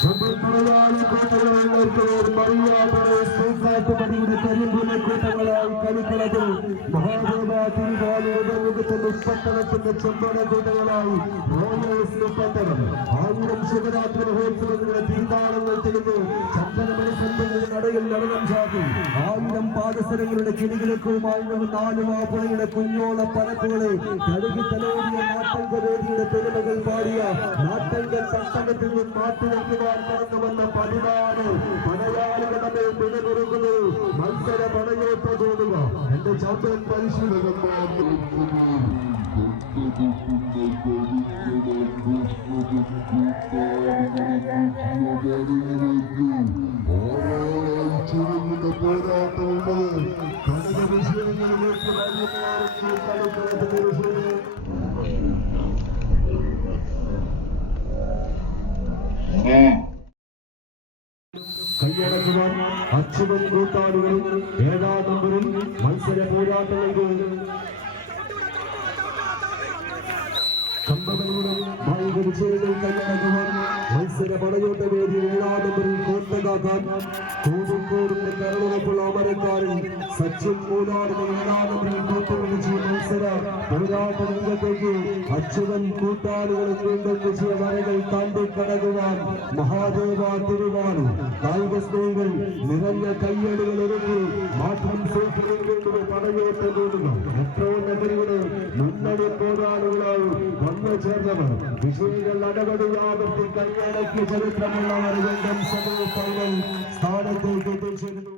മലയാളി കൂട്ടങ്ങളായി കരിമ്പുല കൂട്ടങ്ങളായി കളിക്കളത്തിൽ മഹാദേവ തിരുവാലയുടെ പട്ടണത്തിന്റെ ചെമ്പട കൂട്ടങ്ങളായി റോയൽസ് പട്ടണം 1000 ശിവരാത്രി മഹോത്സവങ്ങളുടെ തീർത്ഥാടനങ്ങൾ തെളിഞ്ഞ് ചന്ദന മനസ്സന്റെ നടയിൽ നടനം ചാടി 1000 പാദസരങ്ങളുടെ കിളികിഴക്കുമായി 4 മാപ്പിളയുടെ കുഞ്ഞോള പരപ്പുകളെ കഴുകി തലോടിയ നാട്ടങ്കവേദിയുടെ പെരുമകൾ പാടിയ നാട്ടങ്കൽ തട്ടകത്തിൽ നിന്ന് മാറ്റി നിർത്തുവാൻ കടന്നു വന്ന 16 പടയാളികൾ തമ്മിൽ പിടികൊടുക്കുന്നു. മത്സര പടയോട്ട തോന്നുക എന്റെ ചാമ്പ്യൻ പരിശീലകന്മാർ പോരാട്ടമുള്ളത് ഘടക വിഷയങ്ങളിലേക്ക് കൈയടക്കുവാൻ അച്യുതൻ കൂട്ടാളികളും 7ാം നമ്പറിൽ മത്സര പോരാട്ടങ്ങൾക്ക് കായിക വിജയങ്ങൾ കൈയടക്കുവാൻ മത്സര പടയോട്ട വേദി 7ാം നമ്പറിൽ കോട്ടകാക്കാൻ കോഴിക്കോടിന്റെ കരളുറപ്പുള്ള അമരക്കാരൻ സച്ചിൻ മൂലാടിന് 7ാം നമ്പറിൽ കൂട്ടുപിടിച്ച് മത്സര പോരാട്ട രംഗത്തേക്ക് അച്യുതൻ കൂട്ടാളികളും വീണ്ടും വിജയ വരകൾ താണ്ടിക്കടക്കുവാൻ മഹാദേവ തിരുവാണു കായിക സ്നേഹികൾ നിറഞ്ഞ കയ്യടികൾ ഒരുക്കി മാറ്റം സേഫിനെ കൊണ്ടുള്ള പടയോട്ട തോന്നുക മെട്രോ നഗരിയുടെ മുന്നണി പോരാളികളായി വന്നു ചേർന്നവർ വിജയികൾ നടപടിയാവർത്തി കൈയടക്കിയ ചരിത്രമുള്ളവർ വീണ്ടും സെമി ഫൈനൽ സ്ഥാനത്തേക്ക് എത്തിച്ചേരുന്നു.